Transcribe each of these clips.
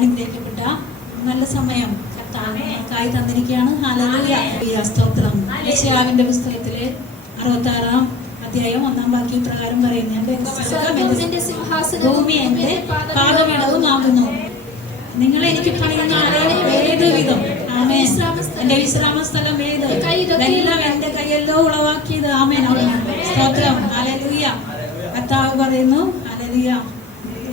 അനുഗ്രഹിക്കപ്പെട്ട നല്ല സമയം കർത്താവിനായി തന്നിരിക്കുകയാണ്. ഹല്ലേലൂയ, സ്തോത്രം. യെശയ്യാവിന്റെ പുസ്തകത്തിലെ 66-ാം അധ്യായം 1-ാം വാക്യം പ്രകാരം പറയുന്നത്, ഭൂമി എന്റെ പാദപീഠവുമാകുന്നു, നിങ്ങൾ എനിക്ക് പണിയുന്ന ആലയം ഏത് വിധം, എന്റെ വിശ്രാമ സ്ഥലം ഏത്, എല്ലാം എന്റെ കയ്യല്ലോ ഉളവാക്കിയത്. ആമേൻ, സ്തോത്രം. ഹല്ലേലൂയ. കർത്താവ് പറയുന്നു, ഹല്ലേലൂയ,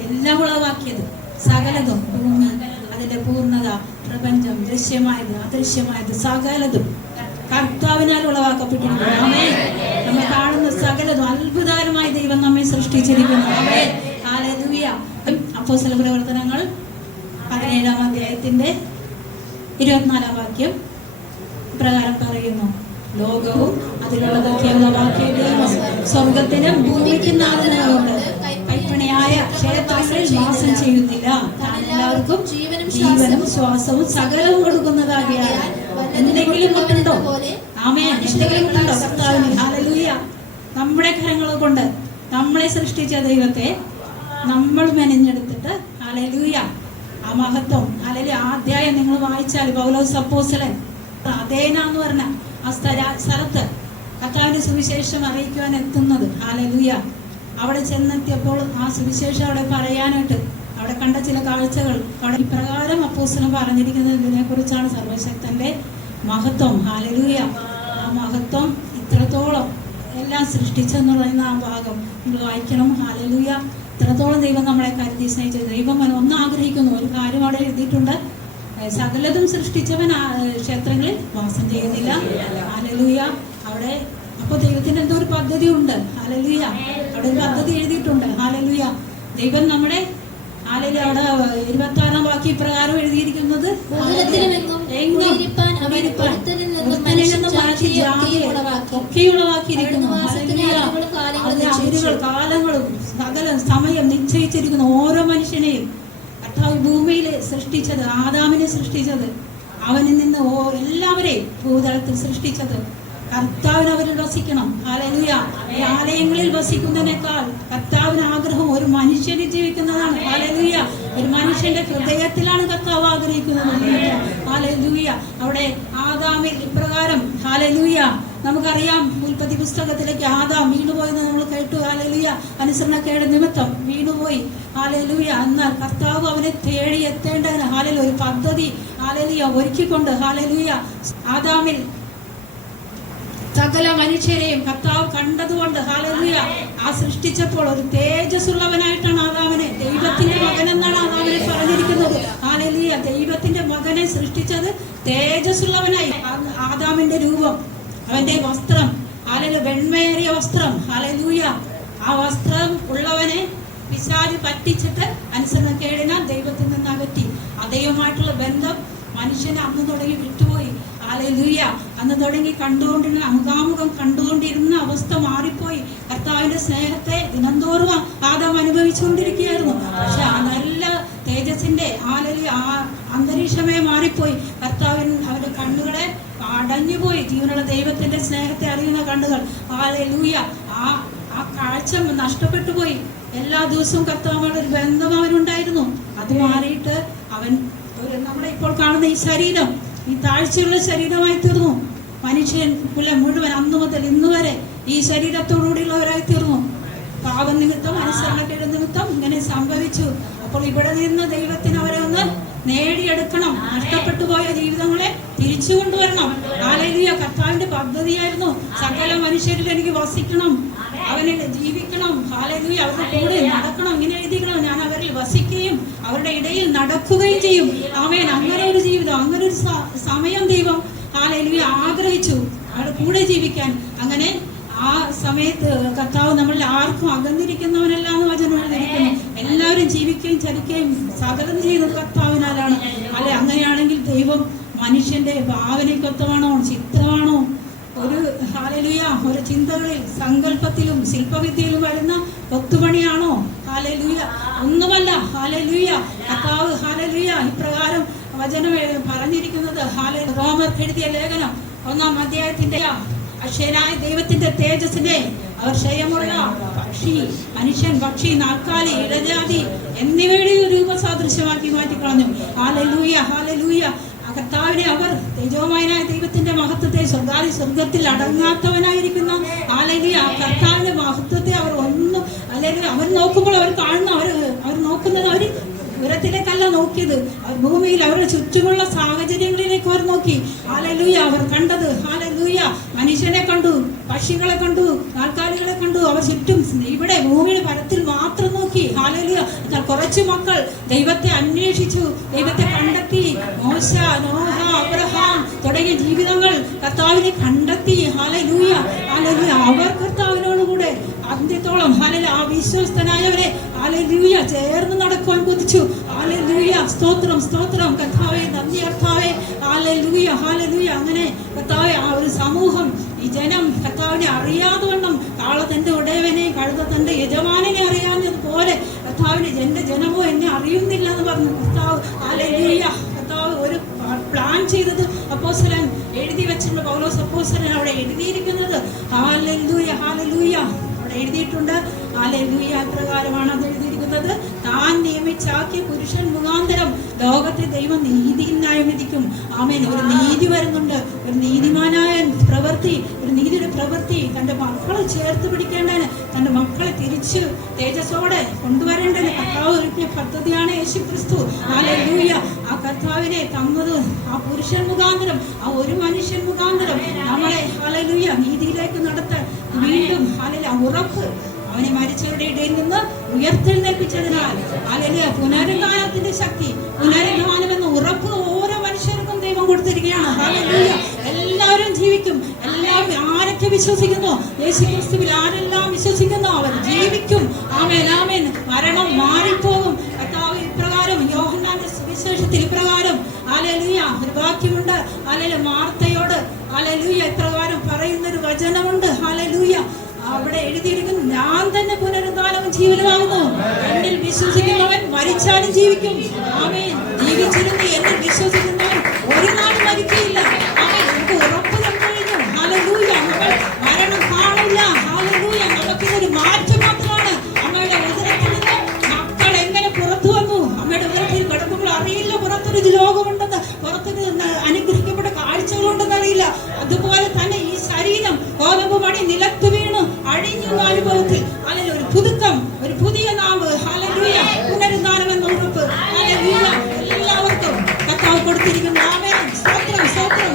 എല്ലാം ഉളവാക്കിയത്, സകലതും, ഭൂമി, അതിന്റെ പൂർണ്ണത, പ്രപഞ്ചം, ദൃശ്യമായത് അദൃശ്യമായത് സകലതും കർത്താവിനാൽ ഉളവാക്കപ്പെട്ടിരിക്കുന്നു. ആമേൻ. നമ്മൾ കാണുന്ന സകലതും അത്ഭുതകരമായി ദൈവം നമ്മെ സൃഷ്ടിച്ചിരിക്കുന്നു. ആമേൻ, ഹല്ലേലൂയ. അപ്പോസ്തല പ്രവർത്തനങ്ങൾ 17-ാം അധ്യായത്തിന്റെ 24-ാം വാക്യം പ്രകാരം പറയുന്നു, ലോകവും അതിലുള്ളതൊക്കെ ഉളവാക്കിയത് സ്വർഗത്തിനും ഭൂമിക്കും നാഥനാകൊണ്ട് കൈപ്പണിയായ ക്ഷേത്രങ്ങളിൽ വാസം ചെയ്യുന്നില്ല, എല്ലാവർക്കും ജീവനും ശ്വാസവും സകലവും കൊടുക്കുന്നതാകിയാൽ എന്തെങ്കിലും ഉണ്ടോ? ആമേൻ, എന്തെങ്കിലും ഉണ്ടോ കർത്താവിന്? ഹല്ലേലൂയ. നമ്മുടെ കരങ്ങൾ കൊണ്ട് നമ്മളെ സൃഷ്ടിച്ച ദൈവത്തെ നമ്മൾ മെനഞ്ഞെടുത്തിട്ട്, ഹല്ലേലൂയ, ആ മഹത്വം, ഹല്ലേലൂയ. ആ അധ്യായം നിങ്ങൾ വായിച്ചാൽ പൗലോസ് അപ്പോസ്തലൻ അഥേന എന്ന് പറഞ്ഞ ആ സ്ഥലത്ത് കർത്താവിന്റെ സുവിശേഷം അറിയിക്കുവാൻ എത്തുന്നത്, ഹല്ലേലൂയ, അവിടെ ചെന്നെത്തിയപ്പോൾ ആ സുവിശേഷം അവിടെ പറയാനായിട്ട് അവിടെ കണ്ട ചില കാഴ്ചകൾ, അവിടെ ഇപ്രകാരം അപ്പോസ്തലൻ പറഞ്ഞിരിക്കുന്നതിനെ കുറിച്ചാണ്. സർവശക്തന്റെ മഹത്വം, ഹല്ലേലൂയ. ആ മഹത്വം ഇത്രത്തോളം എല്ലാം സൃഷ്ടിച്ചെന്ന് പറയുന്ന ആ ഭാഗം നിങ്ങൾ വായിക്കണം. ഹല്ലേലൂയ. ഇത്രത്തോളം ദൈവം നമ്മളെ കരുതി സ്നേഹിച്ചു. ദൈവം ഒന്ന് ആഗ്രഹിക്കുന്നു, ഒരു കാര്യം അവിടെ എഴുതിയിട്ടുണ്ട്, സകലതും സൃഷ്ടിച്ചവൻ ക്ഷേത്രങ്ങളിൽ വാസം ചെയ്യുന്നില്ല. ഹല്ലേലൂയ. അവിടെ അപ്പൊ ദൈവത്തിന്റെ എന്തോ ഒരു പദ്ധതി ഉണ്ട്. ഹല്ലേലൂയ. അവിടെ ഒരു പദ്ധതി എഴുതിയിട്ടുണ്ട്. ഹല്ലേലൂയ. ദൈവം നമ്മുടെ, ഹല്ലേലൂയ, അവിടെ 26-ാം വാക്യ പ്രകാരം എഴുതിയിരിക്കുന്നത്, കാലങ്ങളും സകല സമയം നിശ്ചയിച്ചിരിക്കുന്നു. ഓരോ മനുഷ്യനെയും കർത്താവ് ഭൂമിയിൽ സൃഷ്ടിച്ചത്, ആദാമിനെ സൃഷ്ടിച്ചത്, അവനിൽ നിന്ന് എല്ലാവരെയും ഭൂതലത്തിൽ സൃഷ്ടിച്ചത് കർത്താവിന് അവരിൽ വസിക്കണം. ഹല്ലേലൂയ. ആലയങ്ങളിൽ വസിക്കുന്നതിനേക്കാൾ കർത്താവിന് ആഗ്രഹം ഒരു മനുഷ്യന് ജീവിക്കുന്നതാണ്. ഹല്ലേലൂയ. ഒരു മനുഷ്യന്റെ ഹൃദയത്തിലാണ് കർത്താവ് ആഗ്രഹിക്കുന്നത്. ഹല്ലേലൂയ. അവിടെ ആദാമിൽ ഇപ്രകാരം, ഹല്ലേലൂയ, നമുക്കറിയാം, ഉൽപ്പത്തി പുസ്തകത്തിലേക്ക് ആദാം വീണുപോയെന്ന് നമ്മൾ കേട്ടു. ഹല്ലേലൂയ. അനുസരണക്കേട് നിമിത്തം വീണുപോയി. ഹല്ലേലൂയ. എന്നാൽ കർത്താവ് അവനെ തേടി എത്തേണ്ടതിന്, ഹല്ലേലൂയ, ഒരു പദ്ധതി, ഹല്ലേലൂയ, ഒരുക്കിക്കൊണ്ട്, ഹല്ലേലൂയ, ആദാമിൽ സകല മനുഷ്യരെയും കർത്താവ് കണ്ടതുകൊണ്ട്, ഹല്ലേലൂയ, ആ സൃഷ്ടിച്ചപ്പോൾ ഒരു തേജസ്സുള്ളവനായിട്ടാണ് ആദാമിനെ, ദൈവത്തിന്റെ മകൻ എന്നാണ് ആദാമിനെ പറഞ്ഞിരിക്കുന്നത്. ഹല്ലേലൂയ. ദൈവത്തിന്റെ മകനെ സൃഷ്ടിച്ചത് തേജസ്സുള്ളവനായി. ആദാമിന്റെ രൂപം, അവന്റെ വസ്ത്രം, ഹല്ലേലൂയ, വെണ്മയേറിയ വസ്ത്രം, ഹല്ലേലൂയ, ആ വസ്ത്രം ഉള്ളവനെ പിശാച് പറ്റിച്ചിട്ട് അനുസരണക്കേടിനാൽ ദൈവത്തിൽ നിന്ന് അകറ്റി. ദൈവമായിട്ടുള്ള ബന്ധം മനുഷ്യനെ അന്ന് തുടങ്ങി വിട്ടുപോയി. ഹല്ലേലൂയ. അന്ന് തുടങ്ങി കണ്ടുകൊണ്ടിരുന്ന, മുഖാമുഖം കണ്ടുകൊണ്ടിരുന്ന അവസ്ഥ മാറിപ്പോയി. കർത്താവിന്റെ സ്നേഹത്തെ ദിനംതോറും ആദാം അനുഭവിച്ചുകൊണ്ടിരിക്കുകയായിരുന്നു. പക്ഷെ ആ നല്ല തേജസ്സിന്റെ, ഹല്ലേലൂയ, ആ അന്തരീക്ഷമേ മാറിപ്പോയി. അവരുടെ കണ്ണുകളെ അടഞ്ഞുപോയി. ജീവനുള്ള ദൈവത്തിന്റെ സ്നേഹത്തെ അറിയുന്ന കണ്ണുകൾ, ഹല്ലേലൂയ, ആ കാഴ്ച നഷ്ടപ്പെട്ടു പോയി. എല്ലാ ദിവസവും കർത്താവുമായിട്ട് ഒരു ബന്ധം അവനുണ്ടായിരുന്നു. അത് മാറിയിട്ട് അവൻ നമ്മളെ ഇപ്പോൾ കാണുന്ന ഈ ശരീരം, ഈ താഴ്ചയുള്ള ശരീരമായി തീർന്നു. മനുഷ്യൻ മുഴുവൻ അന്നു മുതൽ ഇന്ന് വരെ ഈ ശരീരത്തോടുകൂടിയുള്ളവരായി തീർന്നു. പാപം നിമിത്തം, അനുസരണക്കേട് നിമിത്തം ഇങ്ങനെ സംഭവിച്ചു. അപ്പോൾ ഇവിടെ നിന്ന് ദൈവത്തിന് അവരെ ഒന്ന് നേടിയെടുക്കണം. നഷ്ടപ്പെട്ടു പോയ ജീവിതങ്ങളെ തിരിച്ചു കൊണ്ടുവരണം. ഹല്ലേലൂയ. കർത്താവിന്റെ പദ്ധതിയായിരുന്നു, സകല മനുഷ്യരിൽ എനിക്ക് വസിക്കണം, അവനിൽ ജീവിക്കണം. ഹല്ലേലൂയ. അവരുടെ കൂടെ നടക്കണം. ഇങ്ങനെ എഴുതിക്കണം, ഞാൻ അവരിൽ വസിക്കുകയും അവരുടെ ഇടയിൽ നടക്കുകയും ചെയ്യും. ആമേൻ. അങ്ങനെ ഒരു ജീവിതം, അങ്ങനെ ഒരു സമയം ദൈവം, ഹല്ലേലൂയ, ആഗ്രഹിച്ചു അവരുടെ കൂടെ ജീവിക്കാൻ. അങ്ങനെ ആ സമയത്ത് കർത്താവ് നമ്മളിൽ ആർക്കും അകന്നിരിക്കുന്നവനല്ല എന്ന് വചനം എഴുതിയിരിക്കുന്നു. എല്ലാവരും ജീവിക്കുകയും ചലിക്കുകയും സകലം ചെയ്യുന്നത് കർത്താവിനാലാണ്. അല്ലെ, അങ്ങനെയാണെങ്കിൽ ദൈവം മനുഷ്യന്റെ ഭാവനയ്ക്കൊത്തമാണോ, ചിത്രമാണോ, ഒരു, ഹല്ലേലൂയ, ഒരു ചിന്തകളിൽ, സങ്കല്പത്തിലും ശില്പവിദ്യയിലും വരുന്ന കൊത്തുപണിയാണോ? ഹല്ലേലൂയ, ഒന്നുമല്ല. ഹല്ലേലൂയ. കർത്താവ്, ഹല്ലേലൂയ, ഇപ്രകാരം വചനം പറഞ്ഞിരിക്കുന്നത്. ഹല്ലേലൂയ. റോമർക്ക് എഴുതിയ ലേഖനം 1-ാം അധ്യായത്തിന്റെ, അക്ഷയനായ ദൈവത്തിന്റെ തേജസ്സിനെ അവർ ക്ഷയമുള്ള പക്ഷി, മനുഷ്യൻ, പക്ഷി, നാൽക്കാലി, ഇഴജാതി എന്നിവയുടെ ഒരു രൂപസാദൃശ്യമാക്കി മാറ്റിക്കളഞ്ഞു. Hallelujah, hallelujah. കർത്താവിനെ അവർ തേജോമയനായ ദൈവത്തിന്റെ മഹത്വത്തെ സ്വർഗത്തിൽ അടങ്ങാത്തവനായിരിക്കുന്ന ഹല്ലേലൂയ കർത്താവിന്റെ മഹത്വത്തെ അവർ ഒന്നും അല്ലെങ്കിൽ അവർ നോക്കുമ്പോൾ അവർ കാണുന്ന അവർ നോക്കുന്നത് അവർ ഉയരത്തിലേക്കല്ല നോക്കിയത്, ഭൂമിയിൽ അവരുടെ ചുറ്റുമുള്ള സാഹചര്യങ്ങളിലേക്ക് അവർ നോക്കി. ഹല്ലേലൂയ. അവർ കണ്ടത് ഹല്ലേലൂയ മനുഷ്യനെ കണ്ടു, പക്ഷികളെ കണ്ടു, നാൽക്കാലികളെ കണ്ടു. അവർ ചുറ്റും ഇവിടെ ഭൂമിയുടെ പരത്തിൽ മാത്രം നോക്കി. ഹല്ലേലൂയ. എന്നാൽ കുറച്ചു മക്കൾ ദൈവത്തെ അന്വേഷിച്ചു, ദൈവത്തെ കണ്ടെത്തി. മോശ, നോഹ, അബ്രഹാം തുടങ്ങിയ ജീവിതങ്ങൾ കർത്താവിനെ കണ്ടെത്തി. Hallelujah, hallelujah. അവർ കർത്താവിനോടുകൂടെ അന്ത്യത്തോളം ഹല്ലേലൂയ ആ വിശ്വസ്തനായവരെ ഹല്ലേലൂയ ചേർന്ന് നടക്കുവാൻ കൊതിച്ചു. ഹല്ലേലൂയ. സ്തോത്രം, സ്തോത്രം കർത്താവേ, നന്ദി കർത്താവേ. Hallelujah, hallelujah. അങ്ങനെ കർത്താവേ ആ ഒരു സമൂഹം, ഈ ജനം കർത്താവിനെ അറിയാതെ വണ്ണം കാള തന്റെ ഉടയവനെ, കഴുത തന്റെ യജമാനെ അറിയാവുന്നതുപോലെ കർത്താവിനെ എന്റെ ജനമോ എന്നെ അറിയുന്നില്ല എന്ന് പറഞ്ഞു കർത്താവ്. ഹല്ലേലൂയ. കർത്താവ് ഒരു പ്ലാൻ ചെയ്തത് അപ്പോസ്തലൻ എഴുതി വെച്ചിട്ടുണ്ട്. പൗലോസ് അപ്പോസ്തലൻ അവിടെ എഴുതിയിരിക്കുന്നത് ഹല്ലേലൂയ, ഹല്ലേലൂയ അവിടെ എഴുതിയിട്ടുണ്ട്. ഹല്ലേലൂയ. പ്രകാരമാണ് അത് എഴുതിയിരിക്കുന്നത്. താൻ നിയമിച്ചാക്കിയ പുരുഷൻ മുഖാന്തരം ലോകത്തെ ദൈവം നീതിയിൽ ന്യായം വിധിക്കും. ആമേൻ. ഒരു നീതി വരുന്നുണ്ട്, ഒരു നീതിമാനായ പ്രവൃത്തി, ഒരു നീതിയുടെ പ്രവൃത്തി. തന്റെ മക്കളെ ചേർത്ത് പിടിക്കേണ്ടതിന്, തന്റെ മക്കളെ തിരിച്ച് തേജസ്സോടെ കൊണ്ടുവരേണ്ടതിന് കർത്താവ് ഒരുക്കിയ പദ്ധതിയാണ് യേശു ക്രിസ്തു. ഹല്ലേലൂയ. ആ കർത്താവിനെ തന്നത് ആ പുരുഷൻ മുഖാന്തരം, ആ ഒരു മനുഷ്യൻ മുഖാന്തരം നമ്മളെ ഹല്ലേലൂയ നീതിയിലേക്ക് നടത്താൻ വീണ്ടും ഹല്ലേലൂയ ഉറപ്പ് അവനെ മരിച്ചവരുടെ ഇടയിൽ നിന്ന് ഉയർത്തെഴുന്നേൽപ്പിച്ചതിനാൽ ഹല്ലേലൂയ പുനരുദ്ധാനത്തിന്റെ ശക്തി, പുനരുദ്ധാനം എന്ന ഉറപ്പ് ഓരോ മനുഷ്യർക്കും ദൈവം കൊടുത്തിരിക്കുകയാണ്. ഹല്ലേലൂയ. എല്ലാവരും ജീവിക്കും. എല്ലാവരും ആരൊക്കെ വിശ്വസിക്കുന്നു യേശു ക്രിസ്തുവിൽ, ആരെല്ലാം വിശ്വസിക്കുന്നു അവർ ജീവിക്കും. ആമേൻ, ആമേൻ. മരണം മാറിപ്പോകും. കർത്താവ് ഇപ്രകാരം യോഹന്നാന്റെ സുവിശേഷത്തിൽ ഇപ്രകാരം ഹല്ലേലൂയ ഒരു വാക്യമുണ്ട്. ഹല്ലേലൂയ മാർത്തയോട് ഹല്ലേലൂയ ഇപ്രകാരം പറയുന്നൊരു വചനമുണ്ട്. ഹല്ലേലൂയ അവിടെ എഴുതിയിരിക്കുന്നു, ഞാൻ തന്നെ പുനരുദ്ധാനവും ജീവനുമാകുന്നു. എന്നിൽ വിശ്വസിക്കുന്നവൻ മരിച്ചാലും ജീവിക്കും. ആമേൻ. ജീവിച്ചിരുന്ന് എന്നിൽ വിശ്വസിക്കുന്ന